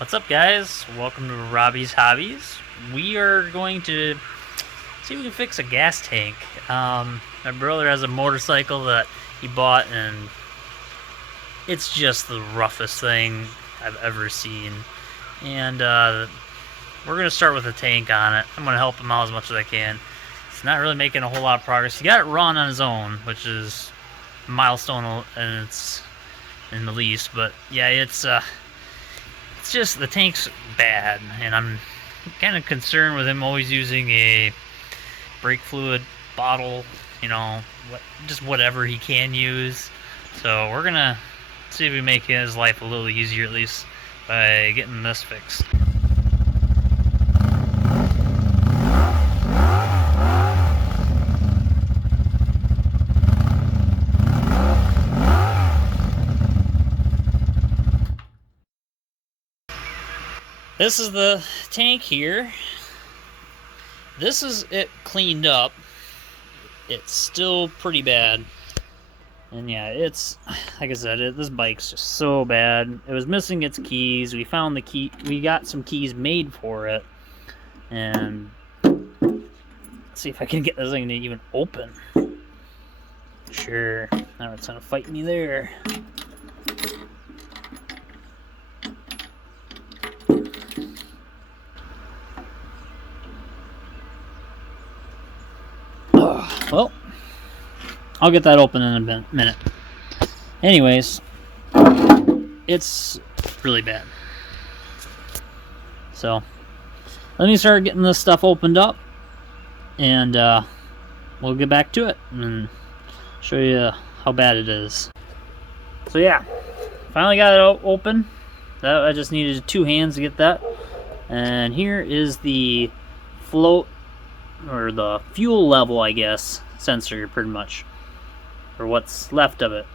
What's up, guys? Welcome to Robbie's Hobbies. We are going to see if we can fix a gas tank. My brother has a motorcycle that he bought, and it's just the roughest thing I've ever seen. And we're going to start with a tank on it. I'm going to help him out as much as I can. It's not really making a whole lot of progress. He got it run on his own, which is a milestone, and it's in the least. But yeah, it's just the tank's bad, and I'm kind of concerned with him always using a brake fluid bottle, just whatever he can use. So we're gonna see if we make his life a little easier, at least by getting this fixed. This is the tank here. This is it cleaned up. It's still pretty bad. And yeah, it's, like I said, this bike's just so bad. It was missing its keys. We found the key. We got some keys made for it. And let's see if I can get this thing to even open. Sure. Now it's gonna fight me there. Well, I'll get that open in a minute. Anyways, it's really bad. So, let me start getting this stuff opened up, and we'll get back to it and show you how bad it is. So yeah, finally got it open. I just needed 2 hands to get that. And here is the float, or the fuel level, I guess, sensor, pretty much, or what's left of it.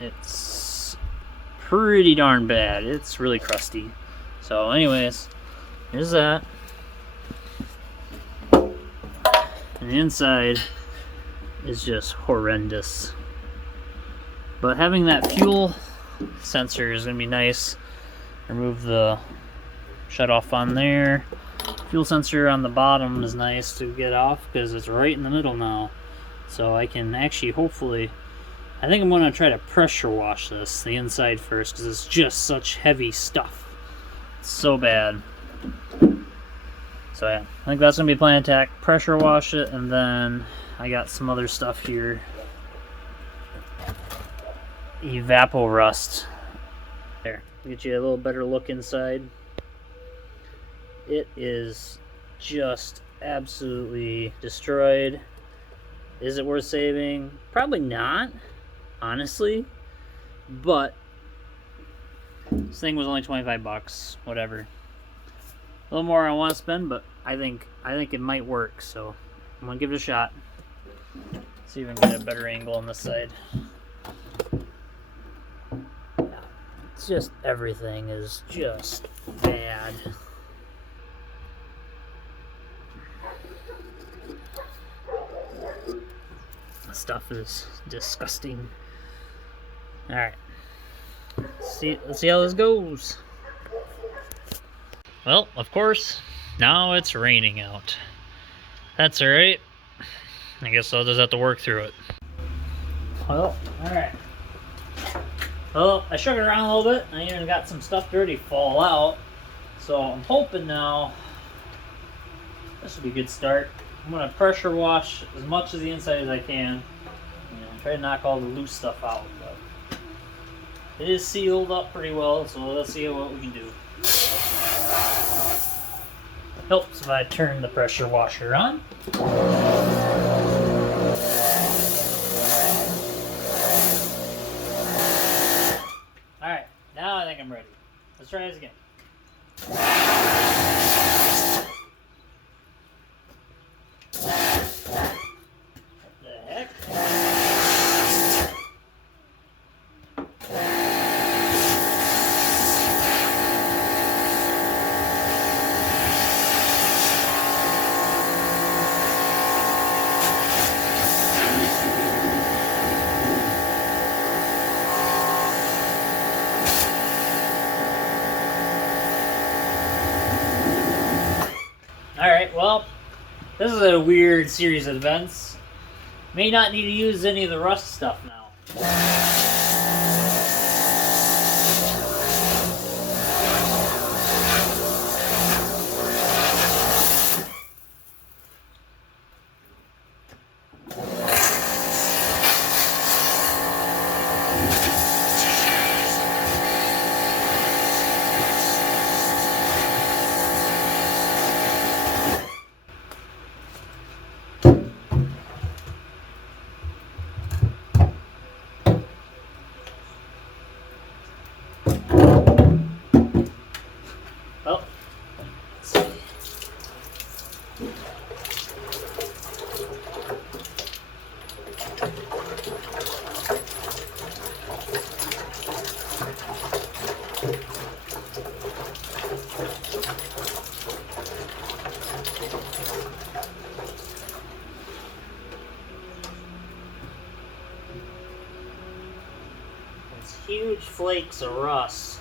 It's pretty darn bad. It's really crusty. So anyways, here's that. And the inside is just horrendous. But having that fuel sensor is going to be nice. Remove the shut off on there. Fuel sensor on the bottom is nice to get off because it's right in the middle now. So I can actually, hopefully, I think I'm going to try to pressure wash this, the inside first, because it's just such heavy stuff. It's so bad. So yeah, I think that's going to be plan attack. Pressure wash it, and then I got some other stuff here. Evapo rust. There, get you a little better look inside. It is just absolutely destroyed. Is it worth saving? Probably not, honestly. But this thing was only 25 bucks, whatever. A little more I want to spend, but I think it might work, so I'm gonna give it a shot. See if I can get a better angle on this side. It's just, everything is just bad. Stuff is disgusting. Alright. Let's see how this goes. Well, of course, now it's raining out. That's alright. I guess I'll just have to work through it. Well, alright. Well, I shook it around a little bit. I even got some stuff to already fall out. So I'm hoping now this will be a good start. I'm going to pressure wash as much of the inside as I can. Try to knock all the loose stuff out. But it is sealed up pretty well, so let's see what we can do. Helps if I turn the pressure washer on. Alright, now I think I'm ready. Let's try this again. well, this is a weird series of events. May not need to use any of the rust stuff now. Well, let's see. It's huge flakes of rust.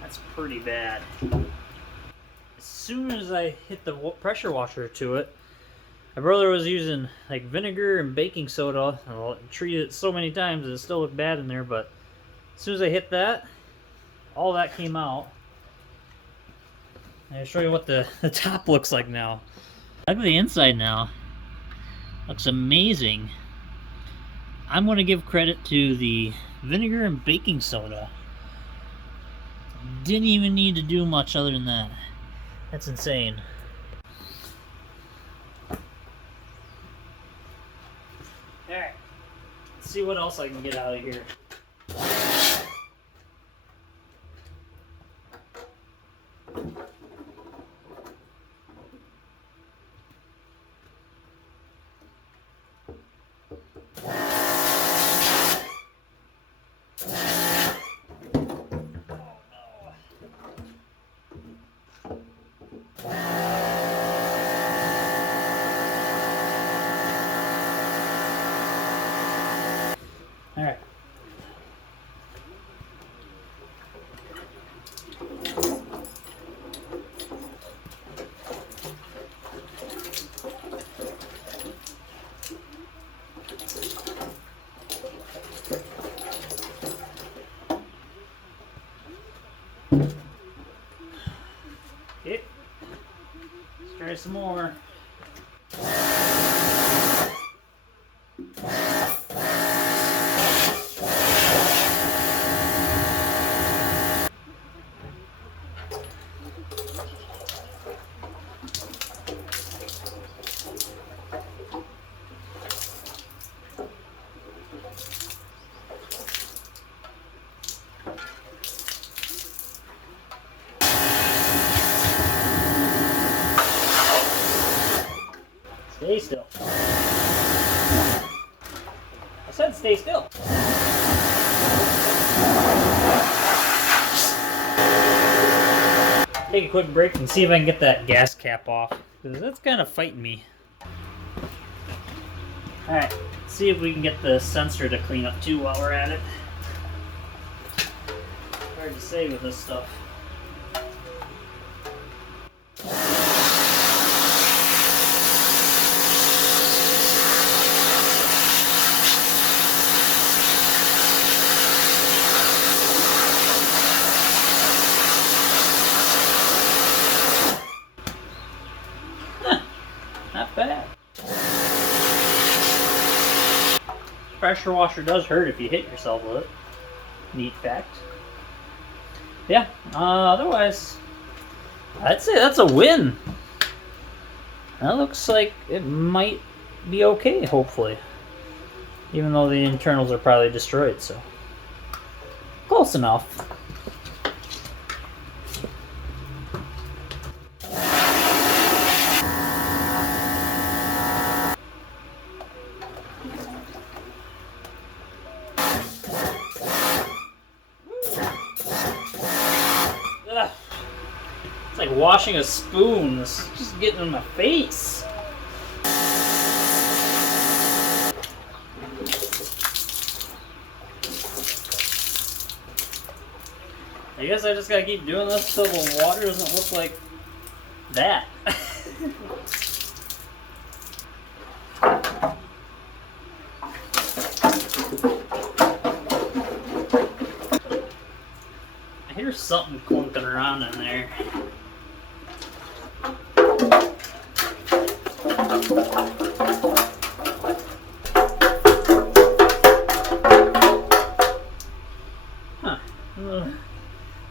That's pretty bad. As soon as I hit the pressure washer to it, my brother was using like vinegar and baking soda. I treated it so many times and it still looked bad in there, but as soon as I hit that, all that came out. I'll show you what the top looks like now. Look at the inside now. Looks amazing. I'm going to give credit to the vinegar and baking soda. Didn't even need to do much other than that. That's insane. Alright, let's see what else I can get out of here. Alright. Okay. Let's try some more. Stay still. I said stay still. Take a quick break and see if I can get that gas cap off, because that's kind of fighting me. Alright, see if we can get the sensor to clean up too while we're at it. Hard to say with this stuff. Not bad. Pressure washer does hurt if you hit yourself with it. Neat fact. Yeah, otherwise, I'd say that's a win. That looks like it might be okay, hopefully. Even though the internals are probably destroyed, so. Close enough. It's like washing a spoon. It's just getting in my face. I guess I just gotta keep doing this till the water doesn't look like that. I hear something clunking around in there. Huh.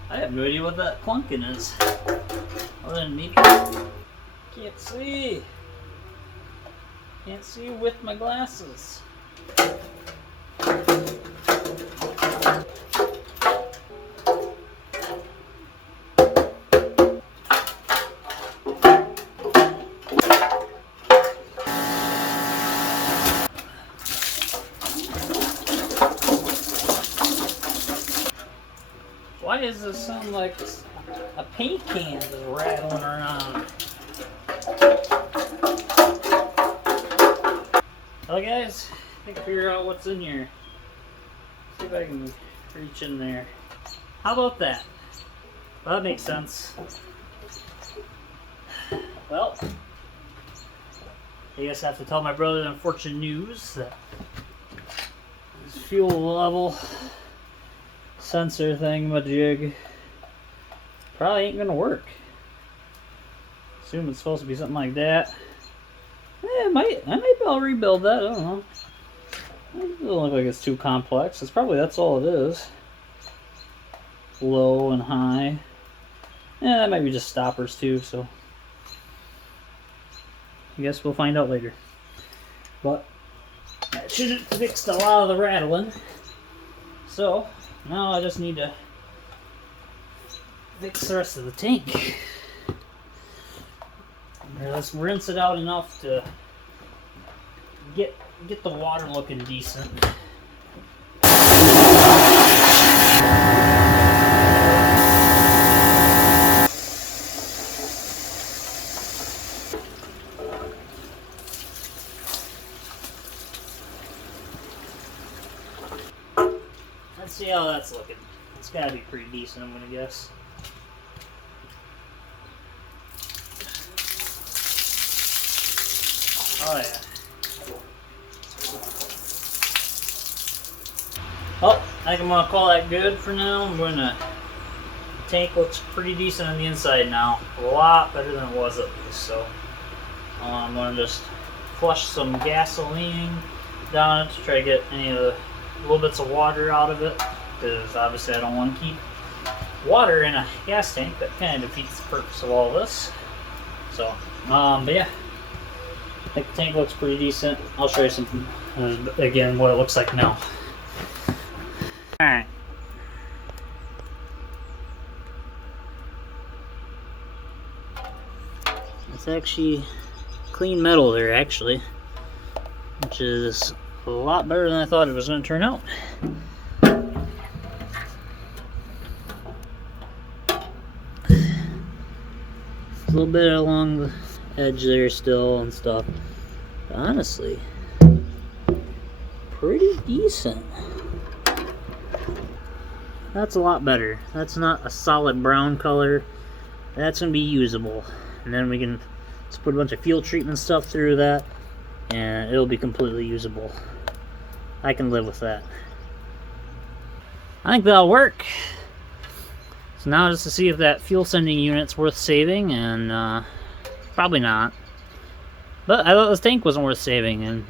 I have no idea what that clunking is. Other than me. Can't see. Can't see with my glasses. Why does this sound like a paint can is rattling around? Well, guys, I can figure out what's in here. See if I can reach in there. How about that? Well, that makes sense. Well, I guess I have to tell my brother the unfortunate news that this fuel level sensor thingamajig probably ain't gonna work. Assume it's supposed to be something like that. I might be able to rebuild that. I don't know. It doesn't look like it's too complex. That's all it is. Low and high. Yeah, that might be just stoppers too. So I guess we'll find out later. But that should have fixed a lot of the rattling. So now I just need to fix the rest of the tank. Let's rinse it out enough to get the water looking decent. Let's see how that's looking. It's gotta be pretty decent, I'm gonna guess. Oh yeah. Well, I think I'm gonna call that good for now. The tank looks pretty decent on the inside now. A lot better than it was at least. So I'm gonna just flush some gasoline down it to try to get any of the little bits of water out of it, because obviously I don't want to keep water in a gas tank. That kind of defeats the purpose of all this. So, but yeah. I think the tank looks pretty decent. I'll show you some, again, what it looks like now. Alright. It's actually clean metal there, actually, which is a lot better than I thought it was going to turn out. A little bit along the edge there still and stuff. But honestly, pretty decent. That's a lot better. That's not a solid brown color. That's going to be usable. And then we can just put a bunch of fuel treatment stuff through that, and it'll be completely usable. I can live with that. I think that'll work. So now just to see if that fuel sending unit's worth saving, and probably not. But I thought this tank wasn't worth saving, and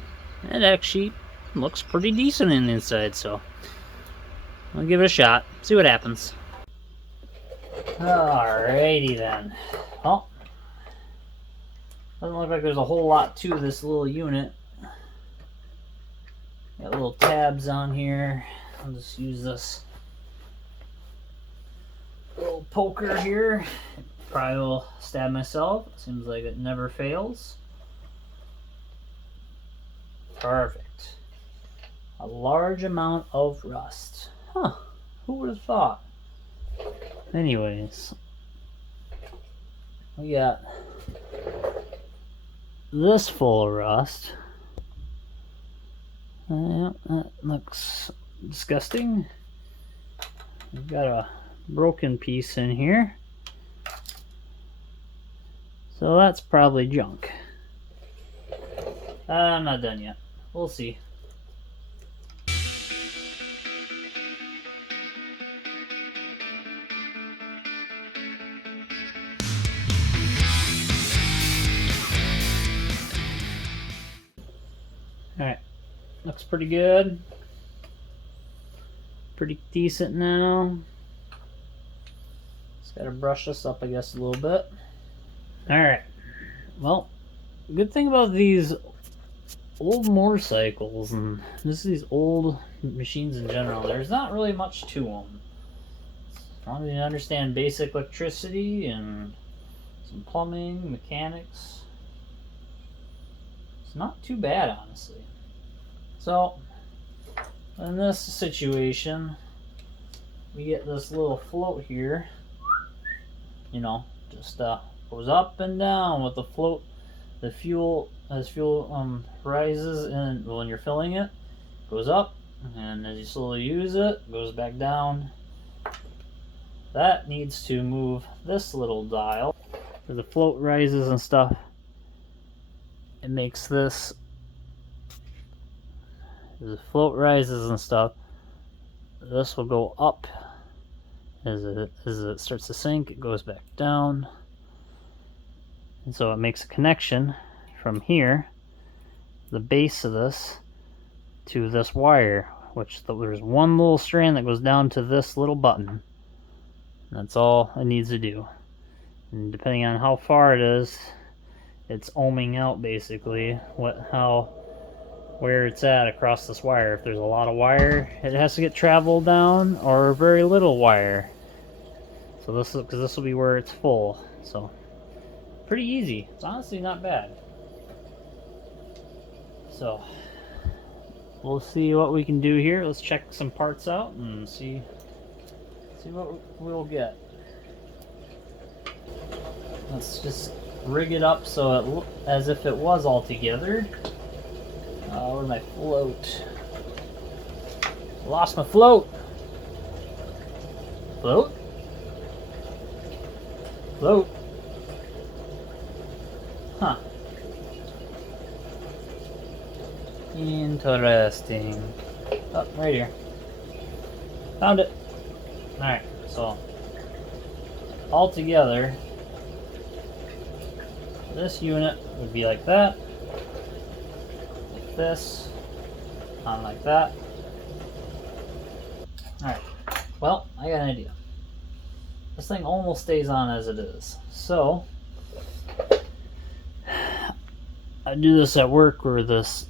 it actually looks pretty decent in the inside, so I'll give it a shot, see what happens. Alrighty then. Well, doesn't look like there's a whole lot to this little unit. Got little tabs on here. I'll just use this little poker here. Probably will stab myself. Seems like it never fails. Perfect. A large amount of rust. Huh. Who would have thought? Anyways. We got this full of rust. Yeah, that looks disgusting. We've got a broken piece in here. So that's probably junk. I'm not done yet. We'll see. Alright, looks pretty good. Pretty decent now. Just gotta brush this up, I guess, a little bit. Alright, well, good thing about these old motorcycles and just these old machines in general, there's not really much to them. As long as you understand basic electricity and some plumbing, mechanics, it's not too bad, honestly. So, in this situation, we get this little float here, you know, just goes up and down with the float. The fuel, as fuel rises, and when you're filling it, goes up, and as you slowly use it, goes back down. That needs to move this little dial. As the float rises and stuff, it makes this. As the float rises and stuff, this will go up. As it starts to sink, it goes back down. And so it makes a connection from here, the base of this, to this wire, which there's one little strand that goes down to this little button. That's all it needs to do. And depending on how far it is, it's ohming out basically where it's at across this wire. If there's a lot of wire, it has to get traveled down, or very little wire. So this is because this will be where it's full. So pretty easy. It's honestly not bad. So we'll see what we can do here. Let's check some parts out and see what we'll get. Let's just rig it up so it looks as if it was all together. Where's my float? Lost my float. Float? Float? Huh. Interesting. Oh, right here. Found it. Alright, so all together, this unit would be like that. Like this. On like that. Alright. Well, I got an idea. This thing almost stays on as it is. So I do this at work where this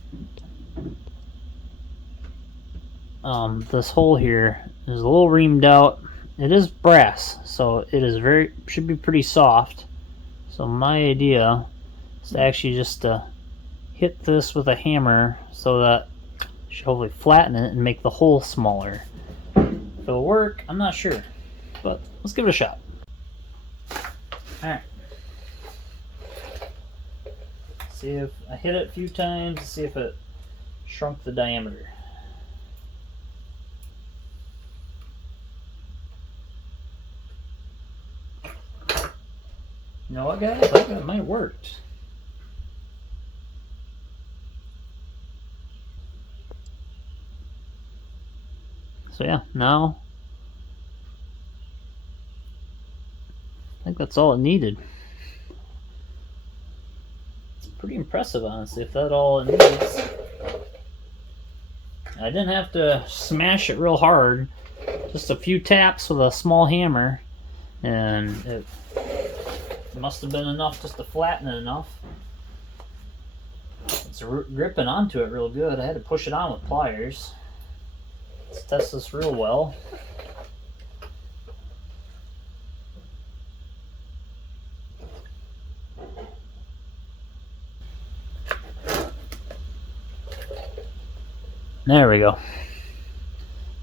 this hole here is a little reamed out. It is brass, so it is should be pretty soft. So my idea is to actually just hit this with a hammer so that it should hopefully flatten it and make the hole smaller. If it'll work, I'm not sure, but let's give it a shot. Alright. See if I hit it a few times to see if it shrunk the diameter. You know what, guys? I think it might have worked. So yeah, now I think that's all it needed. It's pretty impressive, honestly, if that's all it needs. I didn't have to smash it real hard. Just a few taps with a small hammer, and it must have been enough just to flatten it enough. It's gripping onto it real good. I had to push it on with pliers. Let's test this real well. There we go.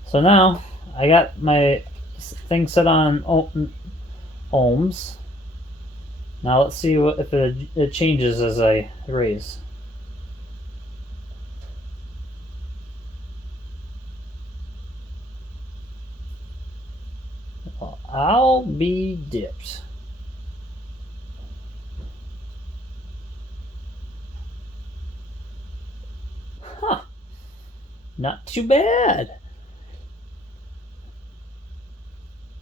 So now I got my thing set on ohms. Now let's see if it changes as I raise. Well, I'll be dipped. Huh. Not too bad.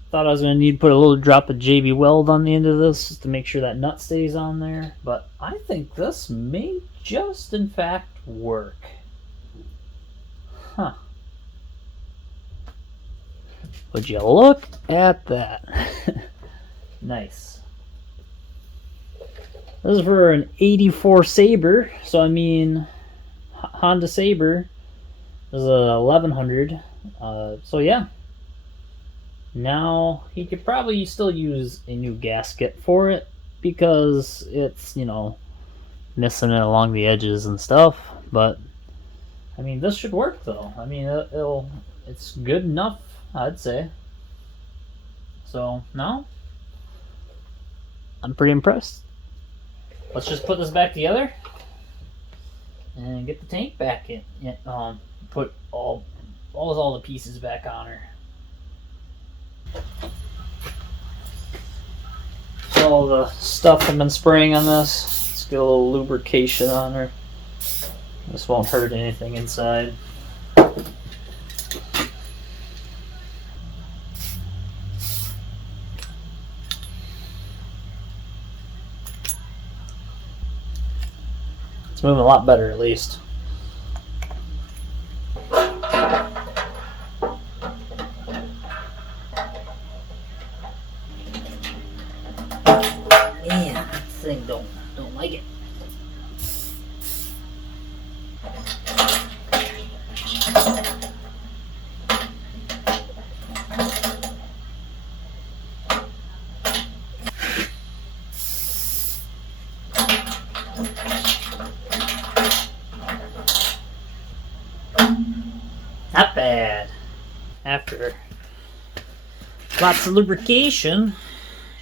Thought I was going to need to put a little drop of JB Weld on the end of this just to make sure that nut stays on there. But I think this may just, in fact, work. Huh. Would you look at that? Nice. This is for an 84 Sabre. So, I mean, Honda Sabre is a 1100. So, yeah. Now, he could probably still use a new gasket for it because it's, you know, missing it along the edges and stuff. But, I mean, this should work, though. I mean, it's good enough, I'd say. So, now, I'm pretty impressed. Let's just put this back together and get the tank back in. Put all the pieces back on her. All the stuff I've been spraying on this. Let's get a little lubrication on her. This won't hurt anything inside. It's moving a lot better, at least. Man, that thing don't like it. Not bad. After lots of lubrication,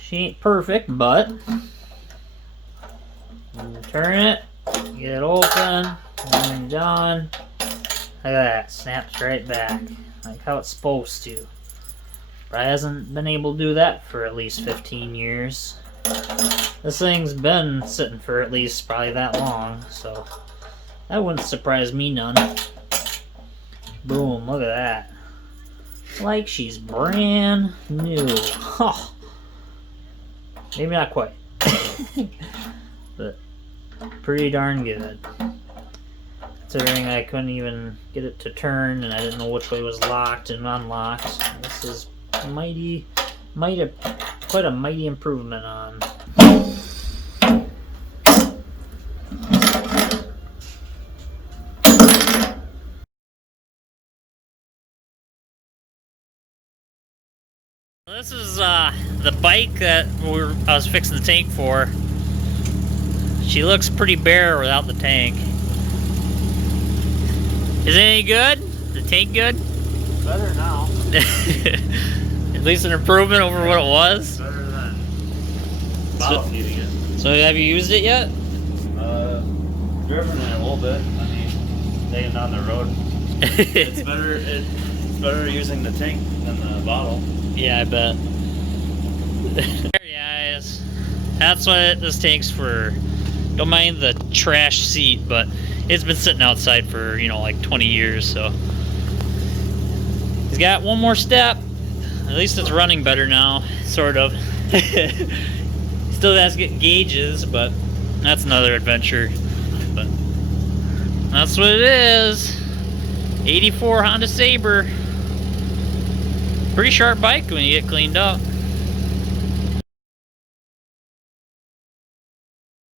she ain't perfect, but turn it, get it open, and done. Look at that, snaps right back, like how it's supposed to. But I hasn't been able to do that for at least 15 years. This thing's been sitting for at least probably that long, so that wouldn't surprise me none. Boom, look at that. Like she's brand new. Oh. Maybe not quite. But pretty darn good. Considering I couldn't even get it to turn and I didn't know which way was locked and unlocked. This is quite a mighty improvement on. This is the bike that I was fixing the tank for. She looks pretty bare without the tank. Is it any good? The tank good? Better now. At least an improvement over what it was? Better than bottle feeding it. So have you used it yet? Driven it a little bit. I mean, taking it on the road. It's better using the tank than the bottle. Yeah, I bet. Yeah, that's what this tank's for. Don't mind the trash seat, but it's been sitting outside for, you know, like 20 years, so. He's got one more step. At least it's running better now, sort of. Still has to get gauges, but that's another adventure. But that's what it is. 84 Honda Sabre. Pretty sharp bike when you get cleaned up.